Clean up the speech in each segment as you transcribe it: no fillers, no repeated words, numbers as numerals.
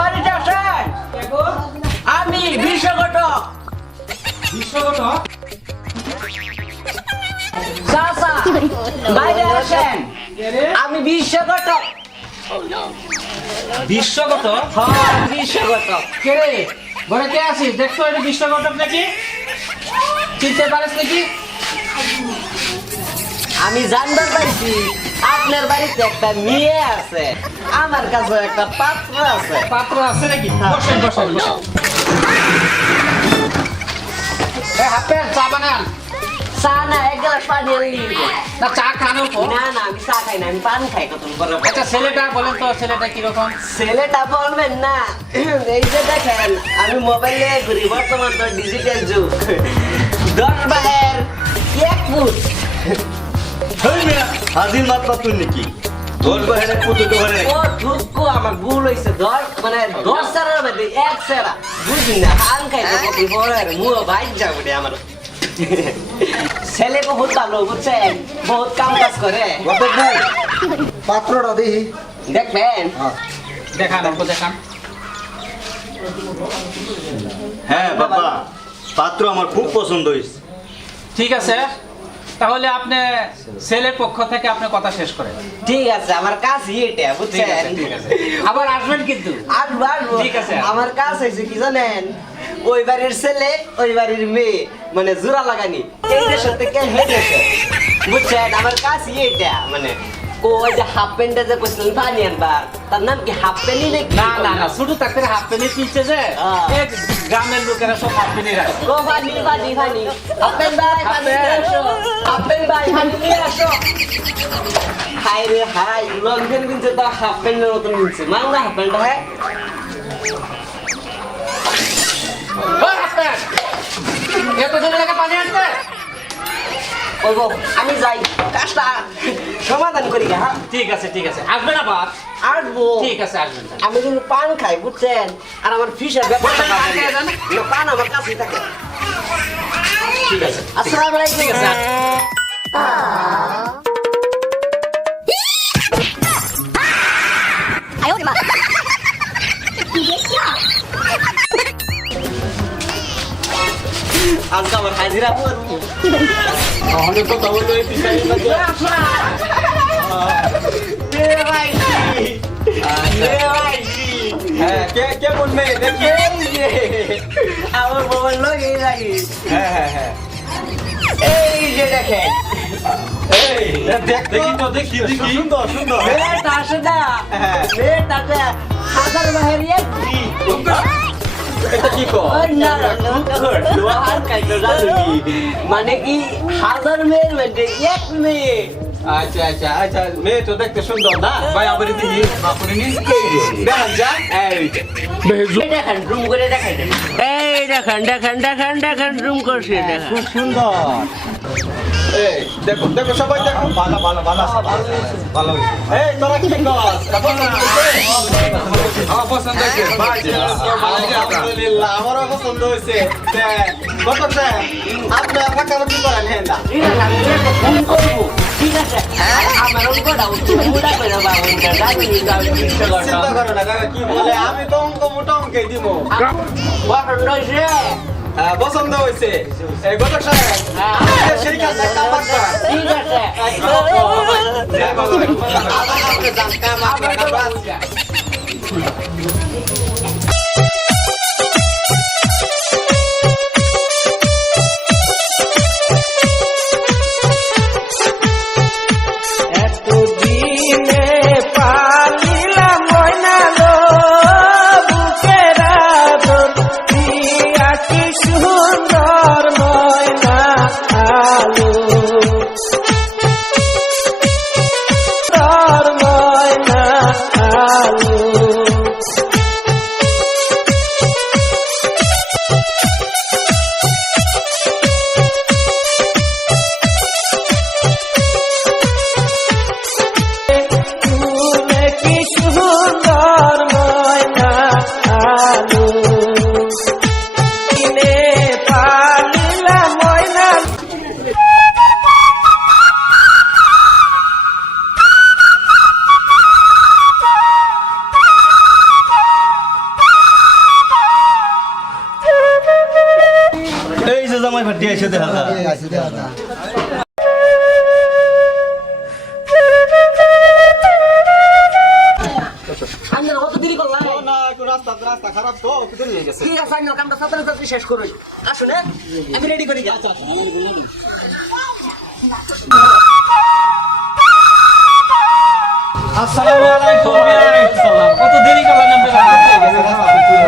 বাড়িতে আসেন। আমি বিশ্বঘটক। চাচা বাইরে আসেন। আমি বিশ্বঘটক। বিশ্বঘটক? হ্যাঁ বিশ্বঘটক। কে রে? ঘরে কে আছিস? দেখছো এটা বিশ্বঘটক নাকি? চিনতে পারিস নাকি? আমি জানবার পাইছি আপনার বাড়িতে একটা মেয়ে আছে, আমার কাছে একটা পাত্র আছে। পাত্র আছে নাকি? বসেন বসেন বসেন। হাতে চা বানান। চা না, এক গ্লাস পানি আনলি। না চা খানো তো? না না, আমি চা খাই না, আমি পান খাই কত করে। আচ্ছা ছেলেটা বলেন তো, ছেলেটা কিরকম? ছেলেটা বলবেন না, এই যে দেখেন আমি মোবাইলে ঘুরি, বর্তমান তো ডিজিটাল যুগ। 10 বাহের 1 ফুট। হাজির মাত্রা তুই নাকি তোর বাহিরে পুতুল তো ঘরে ও দুঃখ, আমার ভুল হয়েছে। 10 সেরার মধ্যে 1 সেরা বুঝলি না, পান খাই কত বড় মুখ ভাই যাবে রে আমার। ছেলে বহুত ভালো বুঝছেন, বহুত কাম কাজ করে। পাত্রটা দেখি দেখবেন দেখান আমাকে দেখান। হ্যাঁ বাবা, পাত্র আমার খুব পছন্দ হয়েছে। ঠিক আছে, তাহলে আপনি ছেলের পক্ষ থেকে আপনি কথা শেষ করেন। ঠিক আছে, আমার কাজ এটা ঠিক বুঝছেন। আছে ঠিক আছে, আবার আসবেন কিন্তু। ঠিক আছে। আমার কাজ হয়েছে কি জানেন, ওই বাড়ির ছেলে ওই বাড়ির মেয়ে মানে জোড়া লাগানি, এই দেশের থেকে এই দেশে বুঝছেন। আমার কাজ এটা মানে ওই যে হাফ প্যান্টটা যে কইছিলেন পানি আনবার, তার নাম কি হাফ প্যান্টই নাকি? না না না, শুধু তাকে হাফ প্যান্ট কিনছে যে এক গ্রামের লোকেরা সব হাফ প্যান্ট রাখে। ও পানি পানি পানি, হাফ প্যান্ট ভাই পানি নিয়ে আসো, হাফ প্যান্ট ভাই পানি নিয়ে আসো। হাই রে হাই, লং প্যান্ট কিনছে তো হাফ প্যান্টের মতন কিনছে, মাং না হাফ প্যান্ট হয়। ওই হাফ প্যান্ট, এত দূর থেকে পানি আনতে? ওই গো, আমি যাই, কাজটা সমাধান করি গা। হ্যাঁ ঠিক আছে ঠিক আছে, আসবেন আবার। আসবো। ঠিক আছে আসবেন। আমি কিন্তু পান খাই বুঝছেন, আর আমার ফিসের ব্যাপারটা পান খায় জানেন? পান আমার কাছেই থাকে। ঠিক আছে আসসালামু আলাইকুম। ঠিক আছে। আজকে আমার হাজিরা পড়বো। অনেক কথা বলতো এই পিছাই হ্যাঁ কে বলবে দেখি। আমার মোবাইল লগে লাগি। হ্যাঁ হ্যাঁ হ্যাঁ এই যে দেখেন, দেখি তো দেখি দেখি সুন্দর সুন্দর। মেয়েটা আসে না, মেয়েটাতে হাজার বাহের এক এটা কি কর? মানে কি হাজার মেয়ের মধ্যে এক মেয়ে। আচ্ছা আচ্ছা আচ্ছা, মেয়ে তো দেখতে সুন্দর না ভাই, আবার দেখি বাপুরে নি দেখেন যা এই দেখেন রুম করে দেখাই দেন। এই দেখেন দেখেন দেখেন দেখেন রুম করছে দেখেন। খুব সুন্দর। এই দেখো দেখো সবাই দেখো, ভালো ভালো ভালো ভালো। এই তোরা কি কর? আমার পছন্দ হয়েছে ভাই, আলহামদুলিল্লাহ আমারও পছন্দ হয়েছে। কত স্যার আপনি আপনার কি করেন? হ্যাঁ না ঠিক আছে, আমি একটা ফোন করবো। ঠিক আছে, আমার অঙ্কটা মুড়া করে বাবা জানি চিন্তা করো না কাকা, কি বলে আমি তো অঙ্ক মোটা অঙ্কে দিব। পছন্দ হয়েছে। পছন্দ হয়েছে এই গতক সাহেব, আমাদের সেই কাজ একটা বাচ্চা। ঠিক আছে, রাস্তা খারাপ তো কিতে নিয়ে গেছে ঠিক আছে আইনাল কামটা তাড়াতাড়ি শেষ করুন আসুন হ্যাঁ আমি রেডি করি আচ্ছা আচ্ছা আসসালামু আলাইকুম কত দেরি করলেন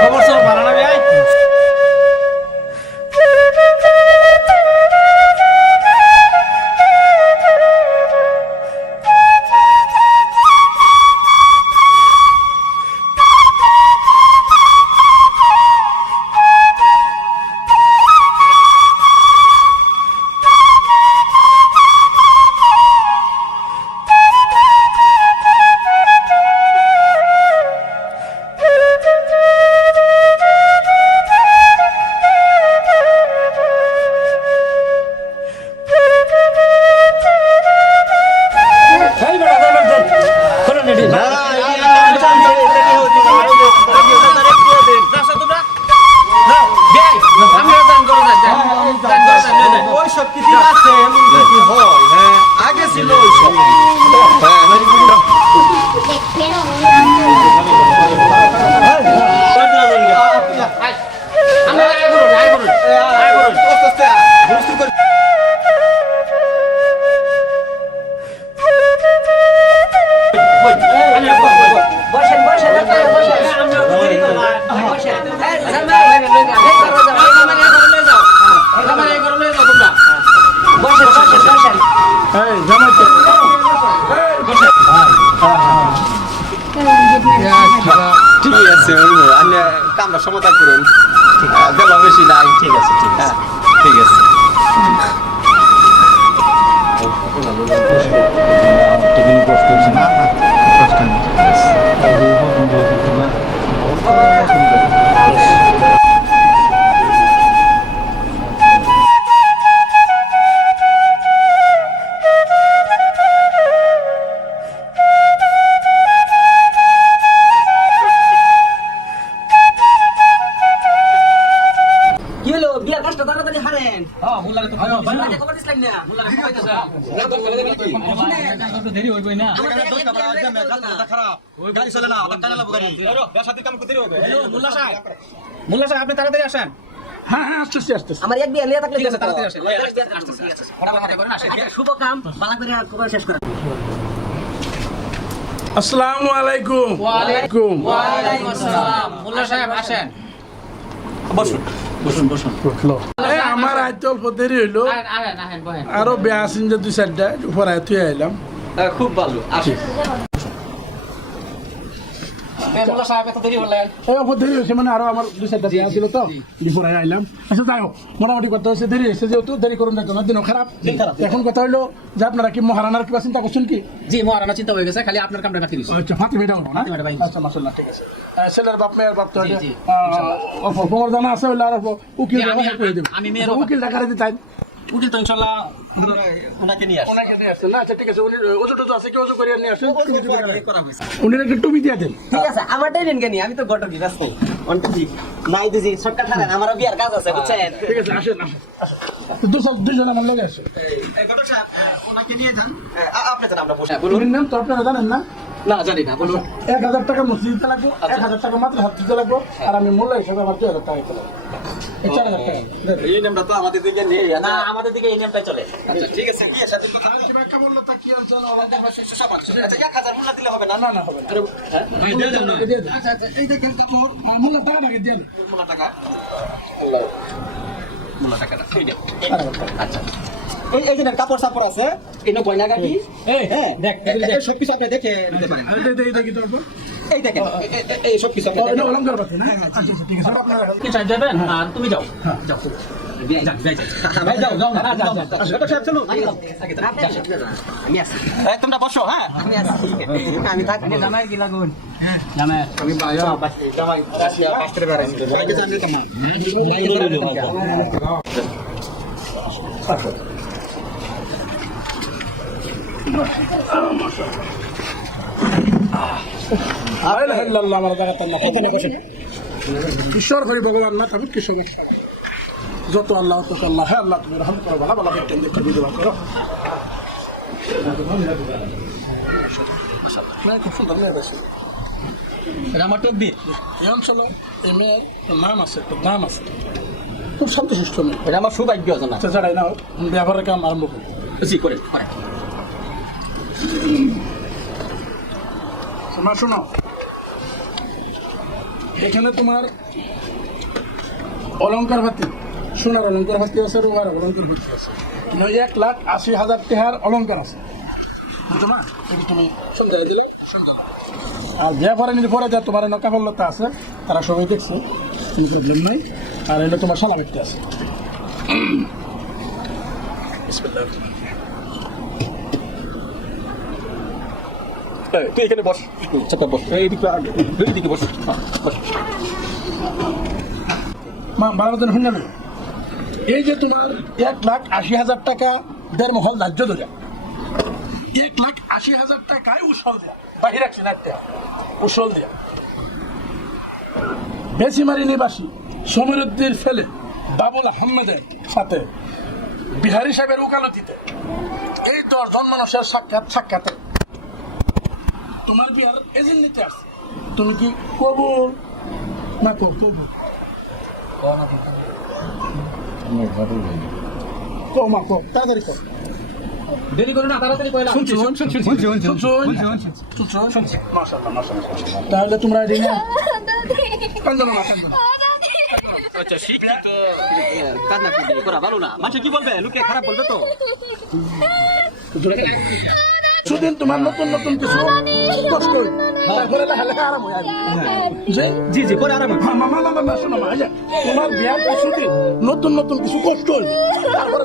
খবর সব ভালো না ভাই ওই সব কিছু আছে এমন কি হয় হ্যাঁ আগে ছিল ওই সব বসেন বসেন বসেন বসেন বসেন ঠিক আছে আপনি কামটা সমাধান করুন বেলা বেশি নাই ঠিক আছে ঠিক আছে ঠিক আছে কি হলো বিয়ার কাজটা তাড়াতাড়ি হারেন হ্যাঁ মুল্লারে তো ভালো ভালো আগে খবর দিছিলেন না মুল্লারে কইতেছে একটু দেরি হইবই না খারাপ গাড়ি চলে না টাকা লাগবে গাড়ি সাথে কাম করতে হবে মুল্লা সাহেব আপনি তাড়াতাড়ি আসেন আমার এক বিয়া লিয়া থাকলে ঠিক আছে তাড়াতাড়ি আসেন ফটাফট হাতে করেন আসেন শুভ কাম বালা করে খবর শেষ করা আসসালামু আলাইকুম ওয়ালাইকুম আসসালাম মুল্লা সাহেব আসেন বসুন আমার আইতে অল্প দেরি হইলো আহেন বহেন আরো বেয়া আছেন যে দুই চারটা পরে তুই আইলাম খুব ভালো আসি মুল্লা সাহেব এত দেরি হলেন ওই অল্প দেরি হয়েছে মানে আরো আমার দুই চারটা বেয়া ছিল তো পরে আইলাম আচ্ছা যাই হোক মোটামুটি কথা হচ্ছে দেরি হয়েছে যেহেতু দেরি করুন দেখো না দিনও খারাপ এখন কথা হইলো যে আপনারা কি মহারানার কিবা চিন্তা করছেন কি জি মহারানা চিন্তা হয়ে গেছে খালি আপনার কামটা বাকি রয়েছে আচ্ছা ফাতে বেটা না ফাতেমা ভাই। আচ্ছা মাশাআল্লাহ ঠিক আছে ছেলের বাপ মেয়ের বাপ তো জি, জি, অল্প তোমার জানা আছে হইলে আর অল্প উকিল জি, আমি- করে দেব আমি মেয়ের উকিল টাকা দিতাই উকিল তো ইনশাআল্লাহ ওনাকে নিয়ে আসি ওনাকে নিয়ে আসছেন না আচ্ছা ঠিক আছে উনি ওজু টোজু আছে কি ওজু করিয়া নিয়ে আসেন করা হয়েছে উনি একটা টুপি দিয়ে দেন ঠিক আছে আমারটাই নেন কেন আমি তো গটকি ব্যস্ত অনটা জি নাই দিজি শর্টকাট হারেন আমারও বিয়ার কাজ আছে বুঝছেন ঠিক আছে আসেন দুজন আমার লগে আসে ঘটক সাহেব ওনাকে নিয়ে যান আপনি যান আমরা বসে উনির নাম তো আপনারা জানেন না না জানি না বলুন 1000 টাকা মসজিদ দিতে লাগবো 1000 টাকা মাত্র হাত দিতে লাগবো আর আমি মোল্লা হিসেবে আমার 2000 টাকা দিতে লাগবো 4000 টাকা এই নামটা তো আমাদের দিকে নেই না আমাদের দিকে এই নেমটাই চলে আচ্ছা ঠিক আছে কি আছে কথা কি ব্যাখ্যা বললো তা কি আনছেন আচ্ছা 1000 মূল্য দিলে হবে না না না হবে না ভাই দিয়ে দাও না দিয়ে দেন। আচ্ছা এই দেখেন কাপড় মোল্লা টাকা টাকা দিয়ে দেন মূল্য টাকা মূল্য টাকাটা এই দেন আচ্ছা এই যে কাপড় সাপড় আছে এটা গয়না গাড়ি এই হ্যাঁ দেখ এই সব কিছু আপনি দেখে নিতে পারেন এই দেখি তো অল্প এই দেখেন এই সব কিছু আপনি এটা দেখেন অলঙ্কার পাতি না আচ্ছা আচ্ছা ঠিক আছে আপনারা কি চাই যাবেন আর তুমি যাও যাও যাও ভাই যাও যাও না যাও যাও ঘটক সাহেব চলুন আমি আছি এই তোমরা বসো হ্যাঁ আমি আছি আমি থাকি জামাই কি লাগুন জামাই আমি জামাই রাশিয়া পাস্টরে বেড়াইছি আগে জানি তোমার আলহামদুলিল্লাহ আমার জায়গাটা না এখানে বসেন ঈশ্বর করি ভগবান না তবে কি সমস্যা যত আল্লাহ তত আল্লাহ হ্যাঁ আল্লাহ তুমি রহম করো ভালো ভালো একটা দেখে দিয়ে দেওয়া করো খুব সুন্দর মেয়ে বেশি এটা আমার তকদির। এই অঞ্চলে এই মেয়ের নাম আছে, একটা নাম আছে, খুব শান্তশিষ্ট মেয়ে। এটা আমার সৌভাগ্য জানা। আচ্ছা ছাড়াই না, ব্যবহারের কাম আরম্ভ করি। জি করেন করেন। শোনা শোনো, এখানে তোমার অলঙ্কার ভাতি, সোনার অলঙ্কার ভাতি আছে, রোগার অলঙ্কার ভাতি আছে, 1,80,000 টাকার অলঙ্কার আছে, বুঝছো না? এটা তুমি সন্ধ্যা দিলে সন্ধ্যা। আর যে পরে নিজে পরে যা তোমার নকাফলতা আছে, তারা সবাই দেখছে, কোনো প্রবলেম নেই। আর এলে তোমার সালা ব্যক্তি আছে। তুই এখানে বস, চাপা বস, এইদিকে দুই দিকে বস, বস। বারাবাদ শুনলাম, এই যে তোমার 1,80,000 টাকা দেড় মহল ধার্য ধরে, 1,80,000 টাকায় উসল দেয়া, বাহির রাখছি না, উসল দেয়া বেশিমারি নিবাসী সমীরুদ্দিন ফেলে বাবুল আহমেদের সাথে বিহারি সাহেবের উকালতিতে এই 10 জন মানুষের সাক্ষাতে তোমার বিহার এজেন্ট নিতে আসছে। তুমি কি কবুল না কবুল? তাড়াতাড়ি কর, দেরি করে না, তাড়াতাড়ি কইলাম। তাহলে তোমরা কান্দো না। আচ্ছা শিক্ষিত কান্না করা ভালো না, মানুষ কি বলবে, লোকে খারাপ বলবে তো। সুদিন তোমার নতুন নতুন কিছু কষ্ট হইবে, তারপরে লেখা আরাম হয়ে আসবে। জি জি করে আরাম। মামা শোনো মা, তোমার বিয়ার কিছুদিন নতুন নতুন কিছু কষ্ট হইবে, তারপরে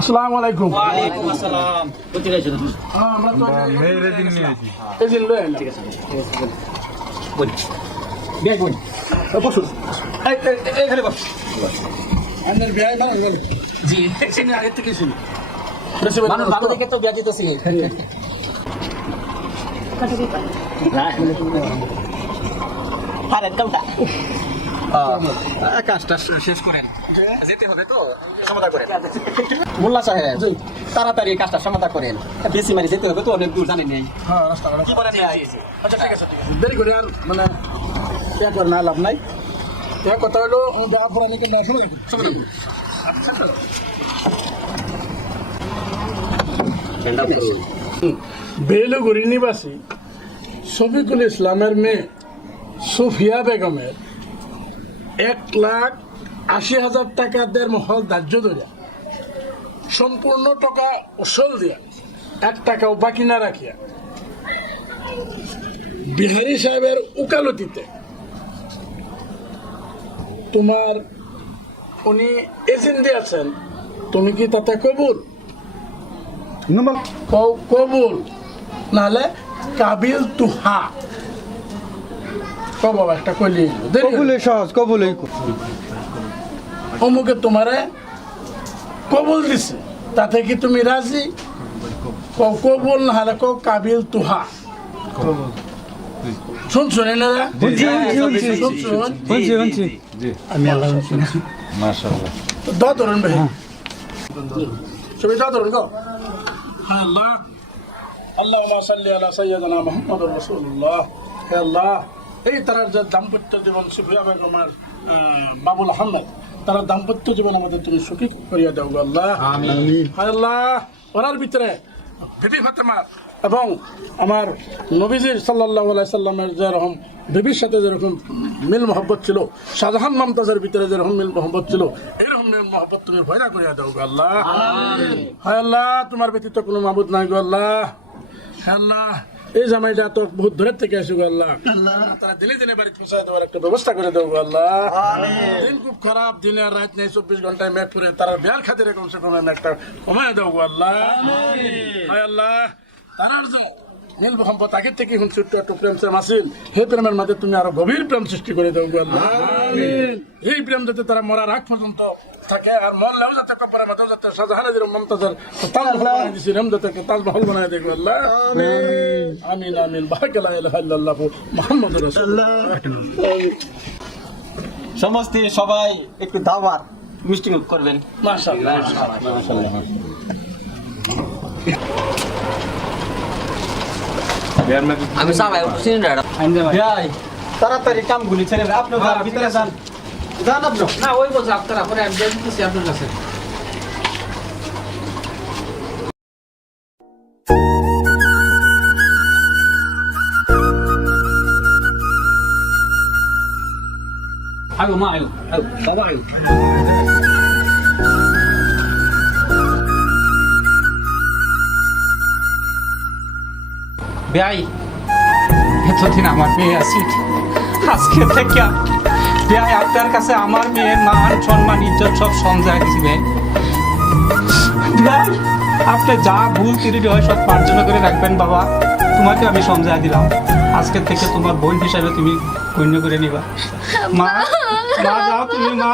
আসসালামু আলাইকুম। ওয়ালাইকুম আসসালাম। কত গেছেন? হ্যাঁ, আমরা তো মেয়েরে দিন নিয়েছি। এই দিন লয়ে ঠিক আছে। বল দেখ বল বসুন, এইখানে বস। আমাদের বিয়ে না হলো জি এখানে আগে থেকে ছিল, মানুষ ভালো দেখে তো বিয়া দিতেছি। আরে কামটা কাজটা শেষ করেন, যেতে হবে তো, সমাধান করেন। মোল্লা সাহেব তাড়াতাড়ি কাজটা সমাধান করেন, বেশি মারি যেতে হবে তো, অনেক দূর জানেন নেই। হ্যাঁ রাস্তা কি বলেন? আচ্ছা ঠিক আছে, দেরি করে আর মানে ইয়া করে না লাভ নাই। ইয়া কথা হলো বিয়া পুরানি কে না শুনে বেলুগুড়ি নিবাসী শফিকুল ইসলামের মেয়ে সুফিয়া বেগমের 1,80,000 টাকা দেড় মহল ধার্য ধরে সম্পূর্ণ টাকা উসল দিয়া 1 টাকাও বাকি না রাখিয়া বিহারি সাহেবের উকালতিতে তোমার উনি এজেন্ট আছেন, তুমি কি তাতে কবুল? কবুল নাহলে কাবিল তুহা কব একটা কইলি কবুলে সহজ, কবুলে অমুকে তোমারে কবুল দিছে, তাতে কি তুমি রাজি? কবুল নাহলে কও কাবিল তুহা। শুনছো না? শুনছি। আমি আল্লাহ মাশাআল্লাহ। দোয়া ধরুন ভাই, সবাই দোয়া ধরুন গো। হ্যাঁ আল্লাহ, আল্লাহুম্মা সাল্লি আলা সাইয়্যিদিনা মুহাম্মাদুর রাসূলুল্লাহ। হে আল্লাহ, এই তার যে দাম্পত্য জীবন সুফিয়া বেগমের বাবুল আহমেদ, তার দাম্পত্য জীবন আমাদের তুমি সুখী করিয়া দাও গো আল্লাহ। আমিন। হে আল্লাহ, ওনার ভিতরে বিবি ফাতেমা এবং আমার নবীজির সাল্লাল্লাহু আলাইহি সাল্লামের যেরকম বিবির সাথে যেরকম মিল মহব্বত ছিল, শাহজাহান মমতাজের ভিতরে যেরকম মিল মহব্বত ছিল, এরকম মিল মহব্বত তুমি ভয়না করিয়া দাও গো আল্লাহ। হে আল্লাহ, তোমার ব্যতীত কোনো মাবুদ নাই গো আল্লাহ। হে আল্লাহ, এই জামাইটা তো বহুত দূরের থেকে আসে গো আল্লাহ, তারা দিনে দিনে বাড়ি পৌঁছায় দেওয়ার একটা ব্যবস্থা করে দেবো গো আল্লাহ। দিন খুব খারাপ, দিনে আর রাত নেই, 24 ঘন্টায় মেঘ করে তারা বিয়ার খাতিরে কমসে কম একটা কমায় দেবো গো আল্লাহ। হে আল্লাহ, তারার যে মিল সম্পদ আগের থেকে এখন ছোট্ট একটু প্রেম প্রেম আসিল সেই প্রেমের মাঝে তুমি আরো গভীর প্রেম সৃষ্টি করে দেবো আল্লাহ এই প্রেম যাতে তারা মরার আগ পর্যন্ত থাকে আর মরলেও যাতে কবরের মাঝেও যাতে শাহজাহানের যেরকম মমতাজের তাজমহল বানাই দিছি এরকম যাতে তাজমহল বানাই দেখবো আল্লাহ আমিন আমিন বারাকা লা ইলাহা ইল্লাল্লাহ মুহাম্মাদুর রাসূলুল্লাহ সমস্ত সবাই একটু দাওয়াত মিষ্টি মুখ করবেন মাশাআল্লাহ আমি সবাই সিলিন্ডার ভাই তাড়াতাড়ি কামগুলি ছেড়ে আপনি ভিতরে যান যান আপনি না ওই বলছে আপনারা পরে আমি দিতেছি আপনার কাছে আয়ো মা আয়ো বাবা আয়ো ভাই এতদিন আমার মেয়ে আছি আজকে থেকে ভাই আপনার কাছে আমার মেয়ের মান সম্মান ইজ্জত সব সমঝায় দিছি ভাই ভাই আপনি যা ভুল ত্রুটি হয় সব মার্জনা করে রাখবেন বাবা তোমাকে আমি সমঝায় দিলাম আজকে থেকে তোমার বোন হিসাবে তুমি গণ্য করে নিবা মা মা যাও তুমি মা